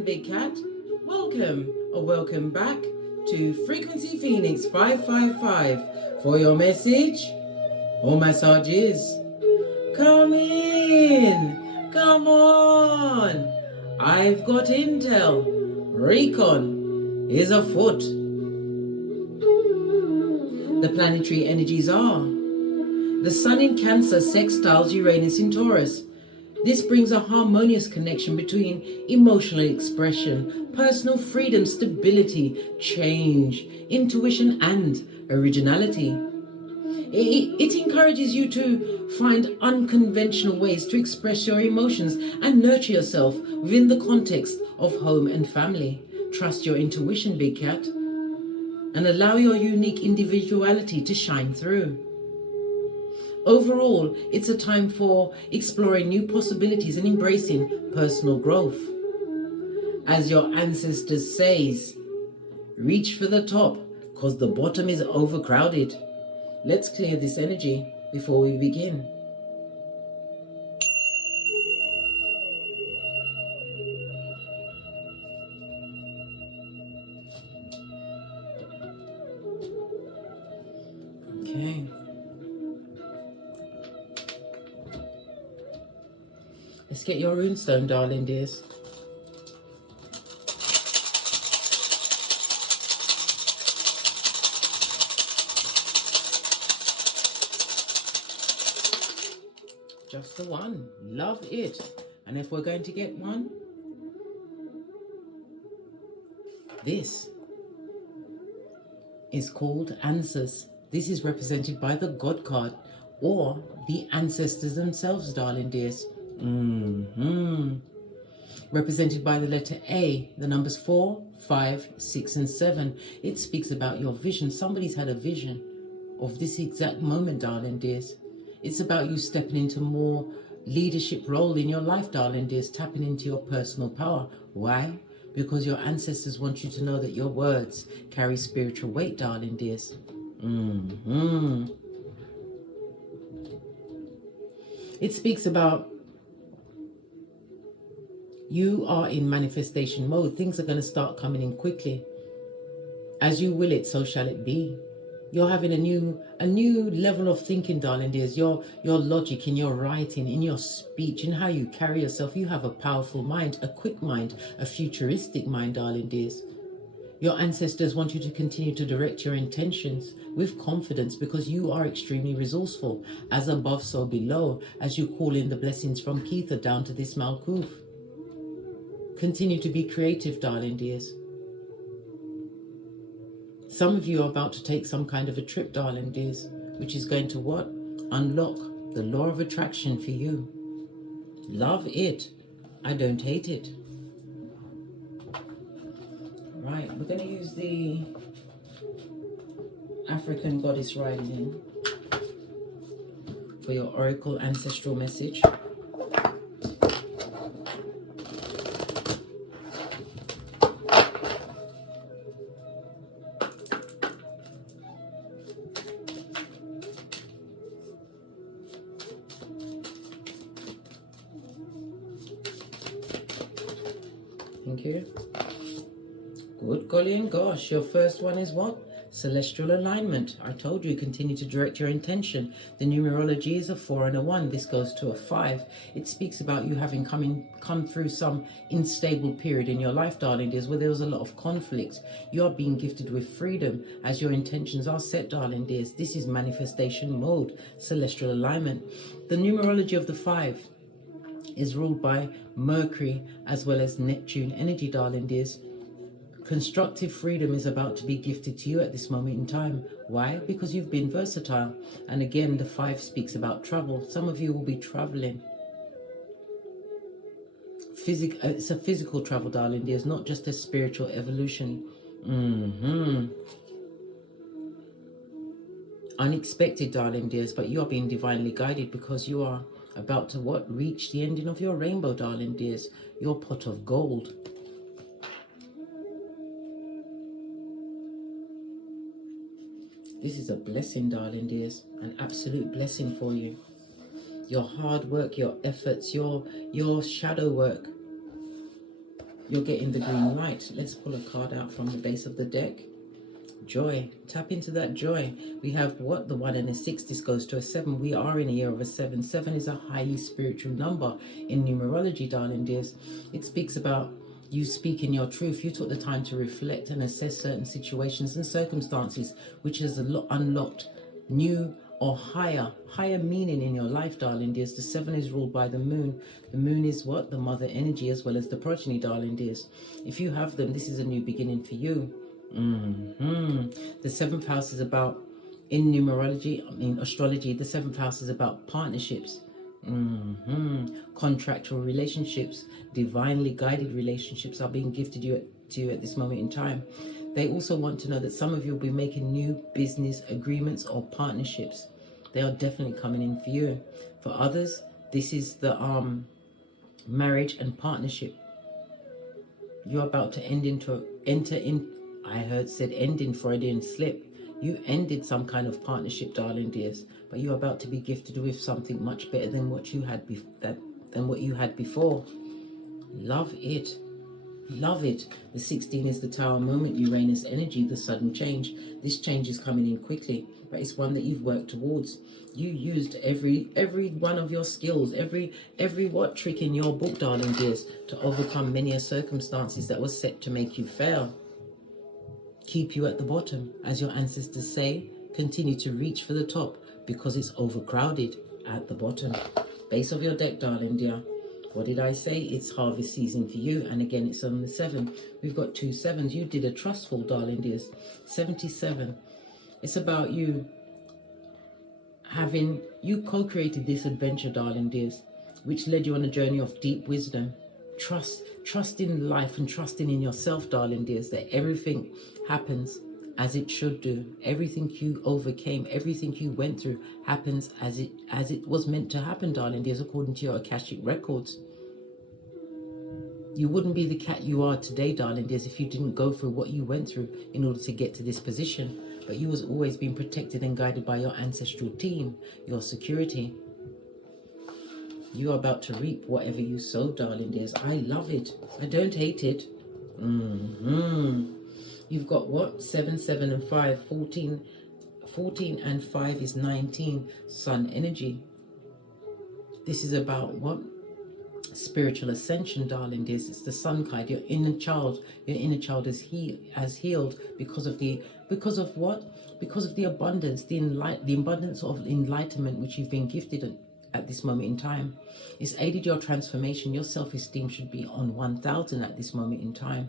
again, Big Cat. Welcome or welcome back to Frequency Phoenix 555 for your message or massages. Come in, come on. I've got intel. Recon is afoot. The planetary energies are: the Sun in Cancer sextiles Uranus in Taurus. This brings a harmonious connection between emotional expression, personal freedom, stability, change, intuition, and originality. It encourages you to find unconventional ways to express your emotions and nurture yourself within the context of home and family. Trust your intuition, Big Cat, and allow your unique individuality to shine through. Overall, it's a time for exploring new possibilities and embracing personal growth. As your ancestors says, reach for the top, because the bottom is overcrowded. Let's clear this energy before we begin. Okay. Let's get your runestone, darling dears. Just the one. Love it. And if we're going to get one, this is called ansys. This is represented by the God card or the ancestors themselves, darling dears. Represented by the letter A, the numbers 4, 5, 6, and 7. It speaks about your vision. Somebody's had a vision of this exact moment, darling dears. It's about you stepping into more leadership role in your life, darling dears, tapping into your personal power. Why? Because your ancestors want you to know that your words carry spiritual weight, darling dears. It speaks about you are in manifestation mode. Things are going to start coming in quickly. As you will it, so shall it be. You're having a new level of thinking, darling dears. Your logic in your writing, in your speech, in how you carry yourself. You have a powerful mind, a quick mind, a futuristic mind, darling dears. Your ancestors want you to continue to direct your intentions with confidence because you are extremely resourceful. As above, so below, as you call in the blessings from Keitha down to this Malkuth. Continue to be creative, darling dears. Some of you are about to take some kind of a trip, darling dears, which is going to what? Unlock the law of attraction for you. Love it. I don't hate it. Right, we're going to use the African Goddess Rising for your Oracle Ancestral message. Thank you. Good golly and gosh, your first one is what? Celestial alignment. I told you, continue to direct your intention. The numerology is a 4 and a 1. This goes to a 5. It speaks about you having come through some unstable period in your life, darling dears, where there was a lot of conflict. You are being gifted with freedom as your intentions are set, darling dears. This is manifestation mode, celestial alignment. The numerology of the 5 is ruled by Mercury as well as Neptune energy, darling dears. Constructive freedom is about to be gifted to you at this moment in time. Why? Because you've been versatile. And again, the 5 speaks about travel. Some of you will be traveling. It's a physical travel, darling dears, not just a spiritual evolution. Unexpected, darling dears, but you are being divinely guided because you are about to what? Reach the ending of your rainbow, darling dears. Your pot of gold. This is a blessing, darling dears, an absolute blessing for you. Your hard work, your efforts, your shadow work you're getting the green light. Let's pull a card out from the base of the deck. Joy. Tap into that joy. We have what? The 1 and a 6. This goes to a 7. We are in a year of a 7. 7 is a highly spiritual number in numerology, darling dears. It speaks about you speaking your truth. You took the time to reflect and assess certain situations and circumstances, which has unlocked new or higher meaning in your life, darling dears. The 7 is ruled by the moon. The moon is what? The mother energy, as well as the progeny, darling dears. If you have them, this is a new beginning for you. The 7th house is about, in numerology, astrology, the 7th house is about partnerships, contractual relationships, divinely guided relationships are being gifted to you at this moment in time. They also want to know that some of you will be making new business agreements or partnerships. They are definitely coming in for you. For others, this is the marriage and partnership. You're about to enter in. I heard said ending Freudian slip. You ended some kind of partnership, darling dears, but you're about to be gifted with something much better than what you had before. Love it. Love it. The 16 is the Tower moment, Uranus energy, the sudden change. This change is coming in quickly, but it's one that you've worked towards. You used every one of your skills, every what trick in your book, darling dears, to overcome many circumstances that was set to make you fail. Keep you at the bottom. As your ancestors say, continue to reach for the top because it's overcrowded at the bottom. Base of your deck, darling dear. What did I say? It's harvest season for you. And again, it's on the 7. We've got 2 7s. You did a trustful, darling dears. 77. It's about you co-created this adventure, darling dears, which led you on a journey of deep wisdom. Trust in life and trusting in yourself, darling dears, that everything happens as it should do. Everything you overcame, everything you went through happens as it was meant to happen, darling dears, according to your Akashic records. You wouldn't be the cat you are today, darling dears, if you didn't go through what you went through in order to get to this position. But you was always being protected and guided by your ancestral team, your security. You are about to reap whatever you sow, darling dears. I love it. I don't hate it. You've got what? 7, 7 and 5. 14 and 5 is 19. Sun energy. This is about what? Spiritual ascension, darling dears. It's the sun card. Your inner child has healed because of what? Because of the abundance, the abundance of enlightenment which you've been gifted at this moment in time. It's aided your transformation. Your self-esteem should be on 1000 at this moment in time.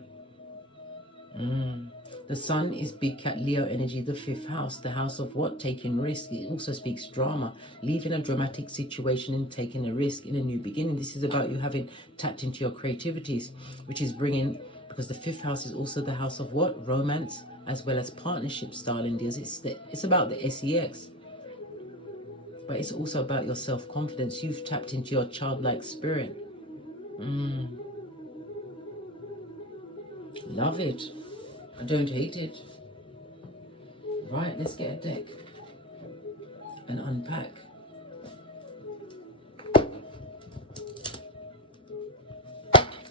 The sun is big cat Leo energy, the 5th house, the house of what? Taking risk. It also speaks drama, leaving a dramatic situation and taking a risk in a new beginning. This is about you having tapped into your creativities, which is bringing, because the 5th house is also the house of what? Romance, as well as partnerships, darling dears. It's about the sex. But it's also about your self-confidence. You've tapped into your childlike spirit. Love it. I don't hate it. Right, let's get a deck and unpack.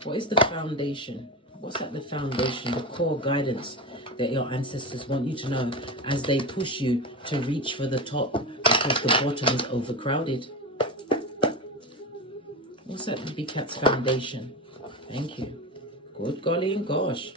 What is the foundation? What's at the foundation, the core guidance that your ancestors want you to know as they push you to reach for the top because the bottom is overcrowded? What's at the big cat's foundation? Thank you. Good golly and gosh.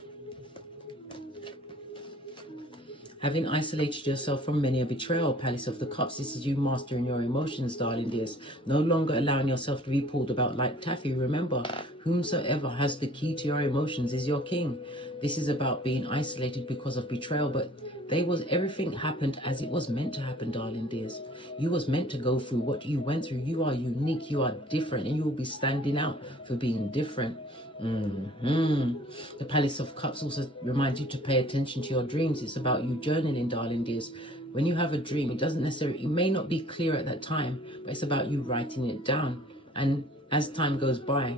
Having isolated yourself from many a betrayal, Palace of the Cups, this is you mastering your emotions, darling dears. No longer allowing yourself to be pulled about like taffy. Remember, whomsoever has the key to your emotions is your king. This is about being isolated because of betrayal, but everything happened as it was meant to happen, darling dears. You was meant to go through what you went through. You are unique, you are different, and you will be standing out for being different. The Palace of Cups also reminds you to pay attention to your dreams. It's about you journaling, darling dears. When you have a dream, it may not be clear at that time, but it's about you writing it down. And as time goes by,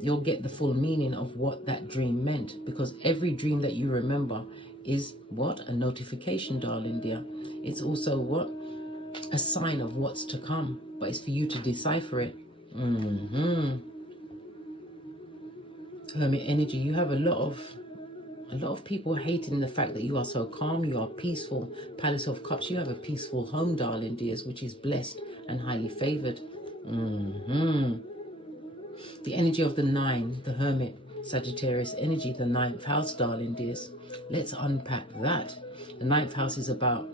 you'll get the full meaning of what that dream meant, because every dream that you remember is what? A notification, darling dear. It's also what? A sign of what's to come, but it's for you to decipher it. Hermit energy, you have a lot of people hating the fact that you are so calm, you are peaceful. Palace of Cups, you have a peaceful home, darling dears, which is blessed and highly favored. The energy of the 9, the Hermit, Sagittarius energy, the 9th house, darling dears. Let's unpack that. The 9th house is about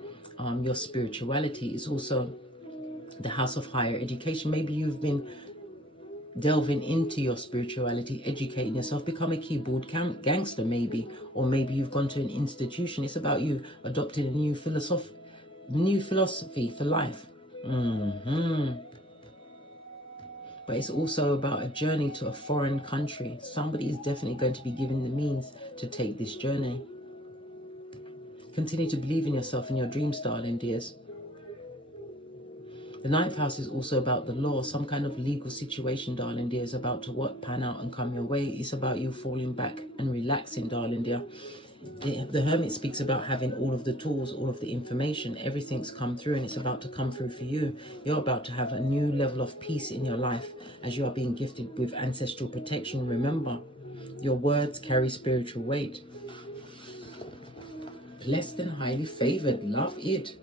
your spirituality. It's also the house of higher education. Maybe you've been delving into your spirituality, educating yourself, become a keyboard gangster maybe, or maybe you've gone to an institution. It's about you adopting a new philosophy for life. But it's also about a journey to a foreign country. Somebody is definitely going to be given the means to take this journey. Continue to believe in yourself and your dreams, darling dears. The 9th house is also about the law, some kind of legal situation, darling dear, is about to pan out and come your way. It's about you falling back and relaxing, darling dear. The Hermit speaks about having all of the tools, all of the information, everything's come through and it's about to come through for you. You're about to have a new level of peace in your life as you are being gifted with ancestral protection. Remember, your words carry spiritual weight. Blessed and highly favored, love it.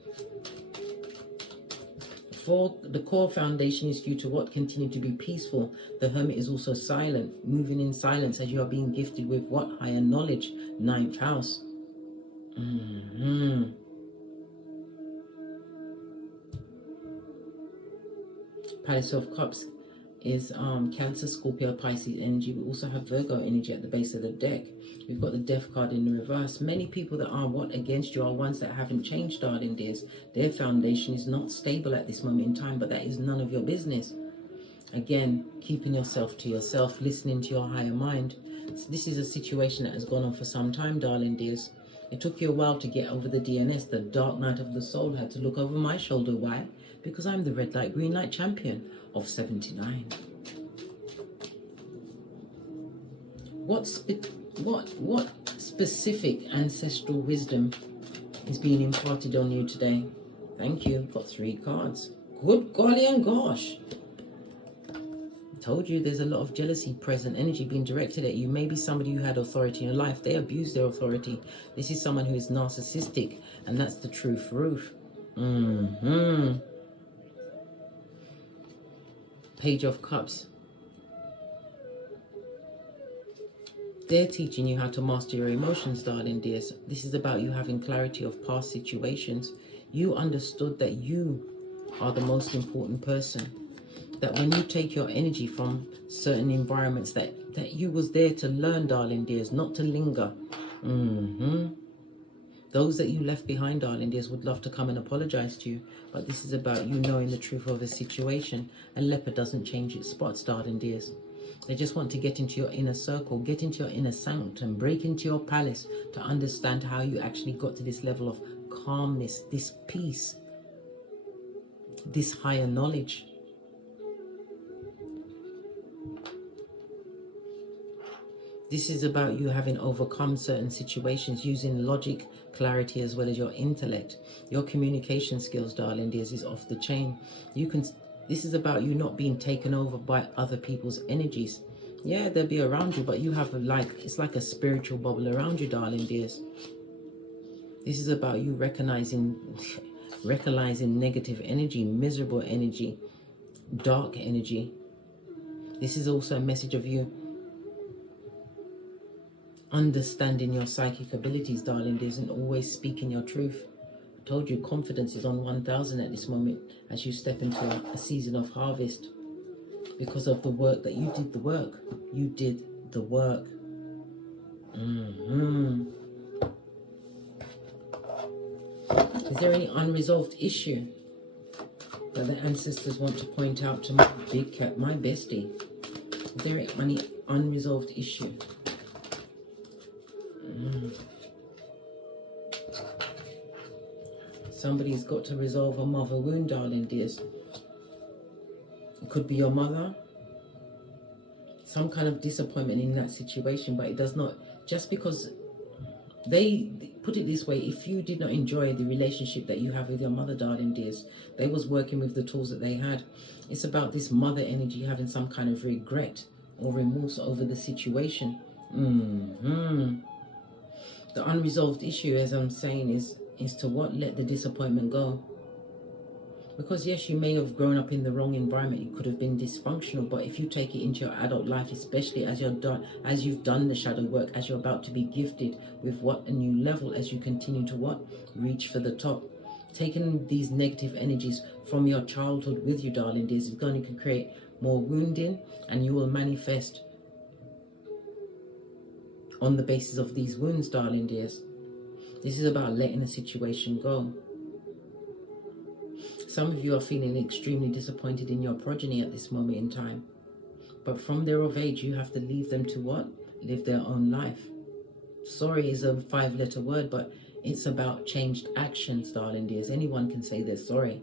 For the core foundation is for you to what? Continue to be peaceful. The Hermit is also silent, moving in silence as you are being gifted with what? Higher knowledge, 9th house. Palace of Cups is Cancer, Scorpio, Pisces energy. We also have Virgo energy at the base of the deck. We've got the Death card in the reverse. Many people that are what against you are ones that haven't changed, darling dears. Their foundation is not stable at this moment in time, but that is none of your business. Again, keeping yourself to yourself, listening to your higher mind. So this is a situation that has gone on for some time, darling dears. It took you a while to get over the DNS. The dark night of the soul had to look over my shoulder. Why? Because I'm the red light, green light champion of 79. What specific ancestral wisdom is being imparted on you today? Thank you. Got 3 cards. Good golly and gosh. I told you there's a lot of jealousy present, energy being directed at you. Maybe somebody who had authority in your life, they abused their authority. This is someone who is narcissistic, and that's the truth roof. Page of Cups. They're teaching you how to master your emotions, darling dears. This is about you having clarity of past situations. You understood that you are the most important person. That when you take your energy from certain environments, that you was there to learn, darling dears, not to linger. Those that you left behind, darling dears, would love to come and apologize to you. But this is about you knowing the truth of a situation. A leopard doesn't change its spots, darling dears. They just want to get into your inner circle, get into your inner sanctum, break into your palace to understand how you actually got to this level of calmness, this peace, this higher knowledge. This is about you having overcome certain situations using logic, clarity, as well as your intellect. Your communication skills, darling dears, is off the chain. This is about you not being taken over by other people's energies. Yeah, they'll be around you, but you have it's like a spiritual bubble around you, darling dears. This is about you recognizing negative energy, miserable energy, dark energy. This is also a message of you understanding your psychic abilities, darling dears, and always speaking your truth. I told you confidence is on 1000 at this moment as you step into a season of harvest because of the work that you did. You did the work. Is there any unresolved issue that the ancestors want to point out to my big cat, my bestie? Is there any unresolved issue? Somebody's got to resolve a mother wound, darling dears. It could be your mother. Some kind of disappointment in that situation, but it does not, just because they put it this way, if you did not enjoy the relationship that you have with your mother, darling dears, they was working with the tools that they had. It's about this mother energy having some kind of regret or remorse over the situation. The unresolved issue, as I'm saying, is to what? Let the disappointment go. Because yes, you may have grown up in the wrong environment. It could have been dysfunctional, but if you take it into your adult life, especially as you've done the shadow work, as you're about to be gifted with what? A new level, as you continue to what? Reach for the top. Taking these negative energies from your childhood with you, darling dears, is going to create more wounding, and you will manifest on the basis of these wounds, darling dears. This is about letting a situation go. Some of you are feeling extremely disappointed in your progeny at this moment in time. But from their of age, you have to leave them to what? Live their own life. Sorry is a 5-letter word, but it's about changed actions, darling dears. Anyone can say they're sorry.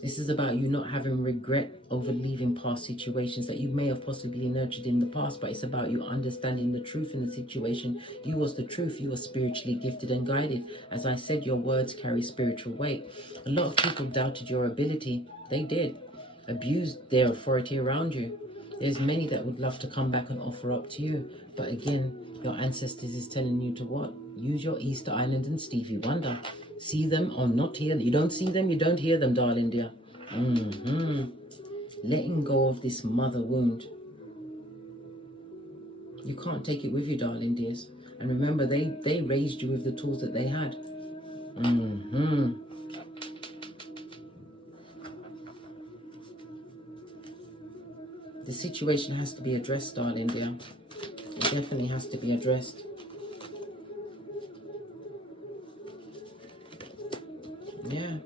This is about you not having regret over leaving past situations that you may have possibly nurtured in the past, but it's about you understanding the truth in the situation. You was the truth. You were spiritually gifted and guided. As I said, your words carry spiritual weight. A lot of people doubted your ability. They did. Abused their authority around you. There's many that would love to come back and offer up to you. But again, your ancestors is telling you to what? Use your Easter Island and Stevie Wonder. See them or not hear them. You don't see them, you don't hear them, darling dear. Letting go of this mother wound. You can't take it with you, darling dears. And remember, they raised you with the tools that they had. The situation has to be addressed, darling dear. It definitely has to be addressed. Yeah.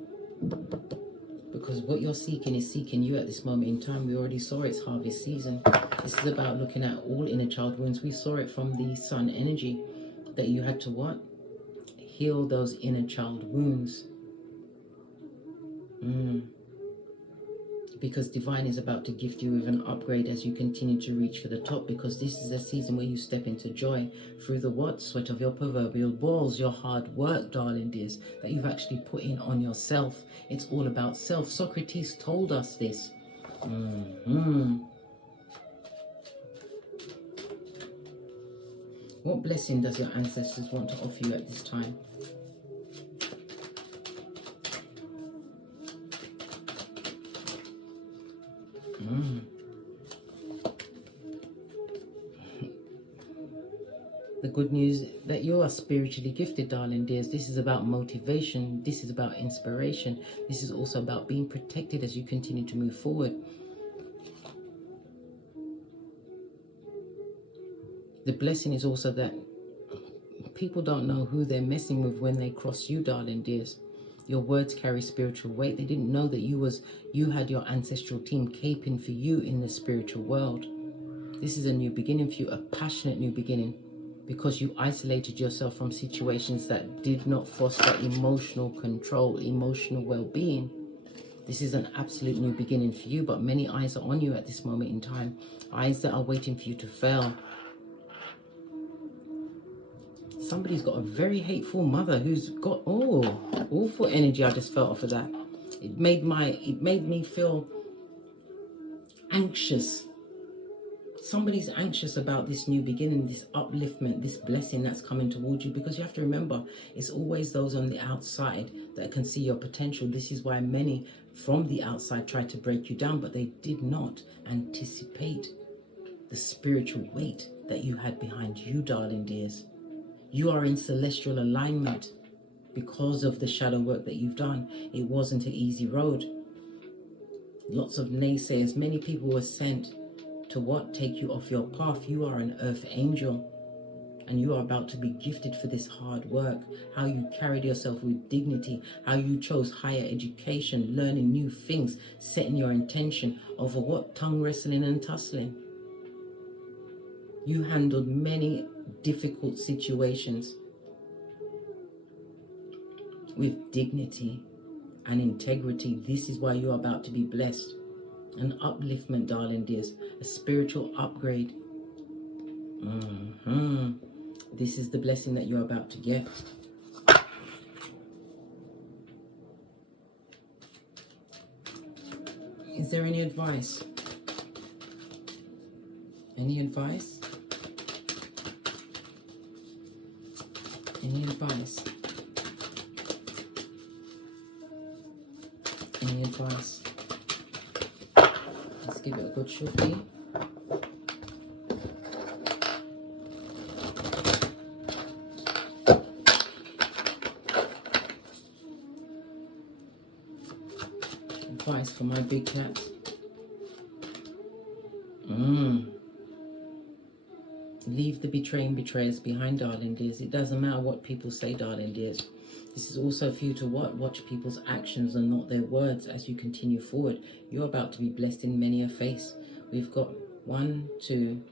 Because what you're seeking is seeking you at this moment in time. We already saw it's harvest season. This is about looking at all inner child wounds. We saw it from the sun energy that you had to what? Heal those inner child wounds. Because divine is about to gift you with an upgrade as you continue to reach for the top, because this is a season where you step into joy through the what? Sweat of your proverbial balls, your hard work, darling dears, that you've actually put in on yourself. It's all about self. Socrates told us this. What blessing does your ancestors want to offer you at this time? The good news that you are spiritually gifted, darling dears. This is about motivation. This is about inspiration. This is also about being protected as you continue to move forward. The blessing is also that people don't know who they're messing with when they cross you, darling dears. Your words carry spiritual weight. They didn't know that you had your ancestral team caping for you in the spiritual world. This is a new beginning for you, a passionate new beginning, because you isolated yourself from situations that did not foster emotional control, emotional well-being. This is an absolute new beginning for you, but many eyes are on you at this moment in time. Eyes that are waiting for you to fail. Somebody's got a very hateful mother who's got, awful energy. I just felt off of that. It made me feel anxious. Somebody's anxious about this new beginning, this upliftment, this blessing that's coming towards you, because you have to remember, it's always those on the outside that can see your potential. This is why many from the outside tried to break you down, but they did not anticipate the spiritual weight that you had behind you, darling dears. You are in celestial alignment because of the shadow work that you've done. It wasn't an easy road. Lots of naysayers, many people were sent to what? Take you off your path. You are an earth angel, and you are about to be gifted for this hard work. How you carried yourself with dignity, how you chose higher education, learning new things, setting your intention over what? Tongue wrestling and tussling. You handled many difficult situations with dignity and integrity. This is why you are about to be blessed. An upliftment, darling dears, a spiritual upgrade. This is the blessing that you're about to get. Is there any advice? Any advice? Any advice? Any advice? Let's give it a good shuffle. Advice for my big cat. Leave the betraying betrayers behind, darling dears. It doesn't matter what people say, darling dears. This is also for you to watch people's actions and not their words as you continue forward. You're about to be blessed in many a face. We've got 1, 2,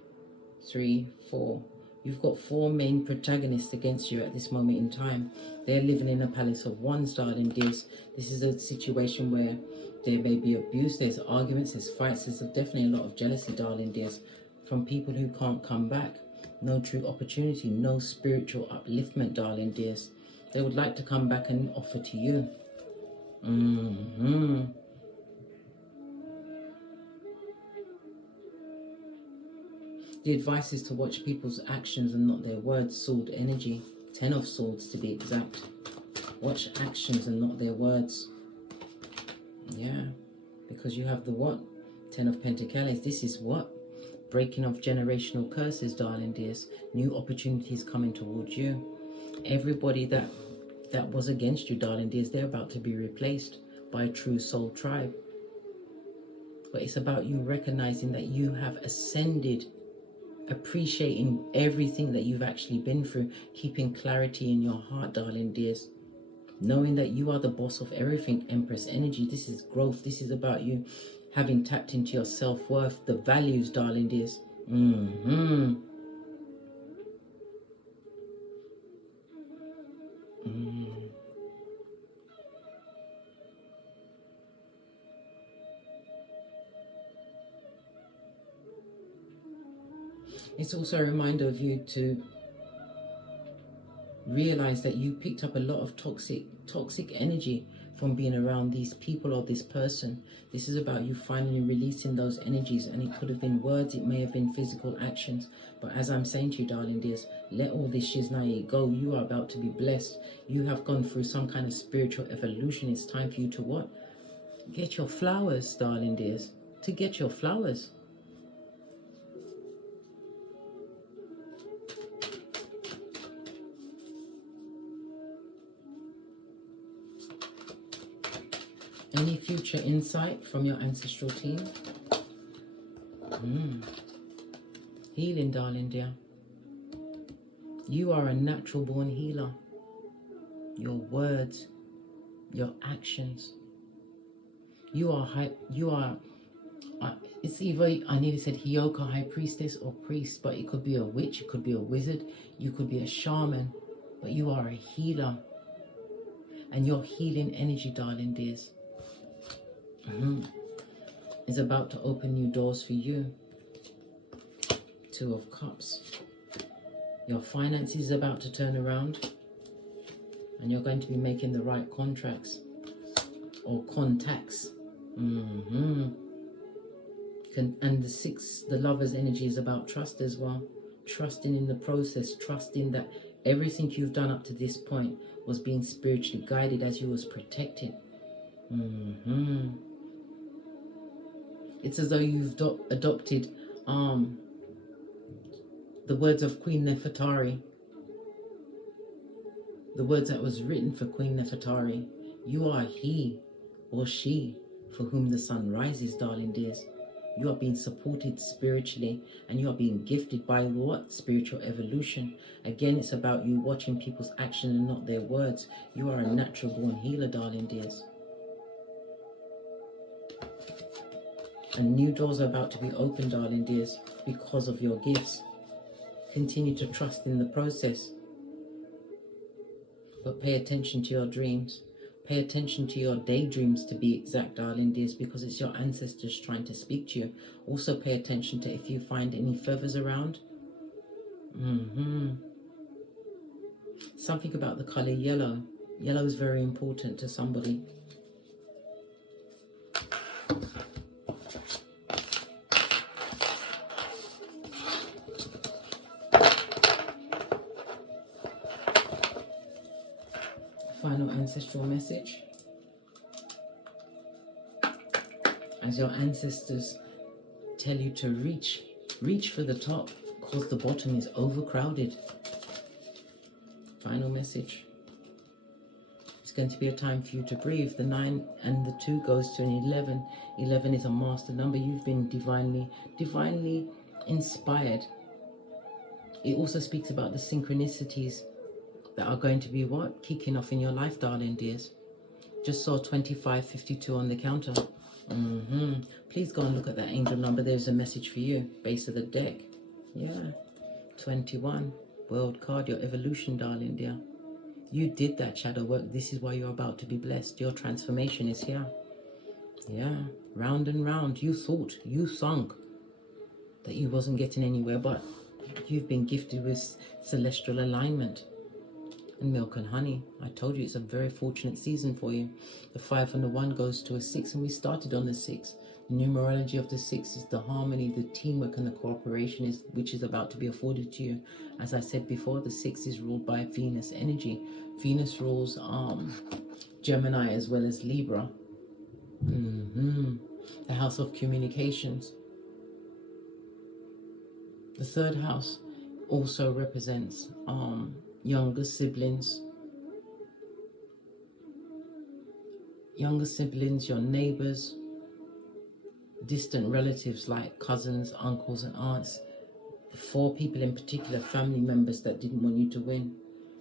3, 4. You've got 4 main protagonists against you at this moment in time. They're living in a palace of wands, darling dears. This is a situation where there may be abuse, there's arguments, there's fights, there's definitely a lot of jealousy, darling dears, from people who can't come back. No true opportunity, no spiritual upliftment, darling dears. They would like to come back and offer to you. The advice is to watch people's actions and not their words. Sword energy. 10 of swords to be exact. Watch actions and not their words. Yeah. Because you have the what? 10 of pentacles. This is what? Breaking off generational curses, darling dears. New opportunities coming towards you. Everybody that was against you, darling dears, they're about to be replaced by a true soul tribe. But it's about you recognizing that you have ascended, appreciating everything that you've actually been through, keeping clarity in your heart, darling dears. Knowing that you are the boss of everything, Empress energy. This is growth. This is about you having tapped into your self-worth, the values, darling dears. It's also a reminder of you to realize that you picked up a lot of toxic energy from being around these people or this person. This is about you finally releasing those energies, and it could have been words, it may have been physical actions, but as I'm saying to you, darling dears, let all this shiznai go. You are about to be blessed. You have gone through some kind of spiritual evolution. It's time for you to what? Get your flowers, darling dears. To get your flowers. Any future insight from your ancestral team? Healing, darling dear. You are a natural born healer. Your words, your actions. You are it's either, I nearly said HEYOKA High Priestess or priest, but it could be a witch, it could be a wizard, you could be a shaman, but you are a healer. And your healing energy, darling dears, is about to open new doors for you. 2 of Cups. Your finances is about to turn around, and you're going to be making the right contracts or contacts. And the 6, the Lover's energy, is about trust as well. Trusting in the process, trusting that everything you've done up to this point was being spiritually guided as you was protected. It's as though you've adopted the words of Queen Nefertari. The words that was written for Queen Nefertari. You are he or she for whom the sun rises, darling dears. You are being supported spiritually, and you are being gifted by what? Spiritual evolution. Again, it's about you watching people's action and not their words. You are a natural born healer, darling dears. And new doors are about to be opened, darling dears, because of your gifts. Continue to trust in the process. But pay attention to your dreams. Pay attention to your daydreams, to be exact, darling dears, because it's your ancestors trying to speak to you. Also pay attention to if you find any feathers around. Something about the color yellow. Yellow is very important to somebody. Final ancestral message. As your ancestors tell you to reach for the top, because the bottom is overcrowded. Final message. It's going to be a time for you to breathe. The 9 and the 2 goes to an 11. 11 is a master number. You've been divinely inspired. It also speaks about the synchronicities that are going to be what? Kicking off in your life, darling dears. Just saw 2552 on the counter. Please go and look at that angel number. There's a message for you. Base of the deck. Yeah. 21. World card. Your evolution, darling dear. You did that shadow work. This is why you're about to be blessed. Your transformation is here. Yeah. Round and round. You thought, you sunk that you wasn't getting anywhere, but you've been gifted with celestial alignment and milk and honey. I told you it's a very fortunate season for you. The 5 and the 1 goes to a 6, and we started on the 6. The numerology of the 6 is the harmony, the teamwork, and the cooperation which is about to be afforded to you. As I said before, the 6 is ruled by Venus energy. Venus rules Gemini as well as Libra. The house of communications. The 3rd house also represents younger siblings, your neighbors, distant relatives like cousins, uncles and aunts. 4 people in particular, family members that didn't want you to win.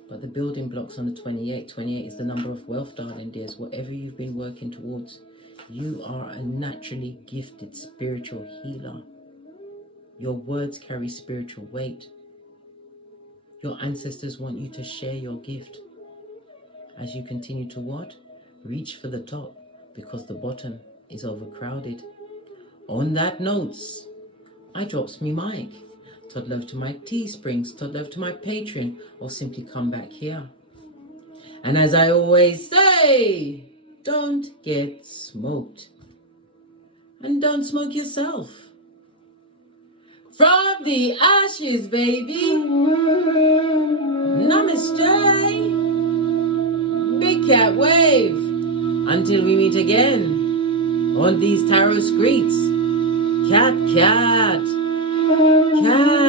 But the building blocks on the 28. 28 is the number of wealth, darling dears. Whatever you've been working towards, you are a naturally gifted spiritual healer. Your words carry spiritual weight. Your ancestors want you to share your gift as you continue to what? Reach for the top, because the bottom is overcrowded. On that notes, I drops me mic. Todd love to my Teesprings, Todd love to my Patreon, or simply come back here. And as I always say, don't get smoked. And don't smoke yourself. From the ashes, baby. Namaste. Big cat wave. Until we meet again on these tarot streets. Cat, cat, cat.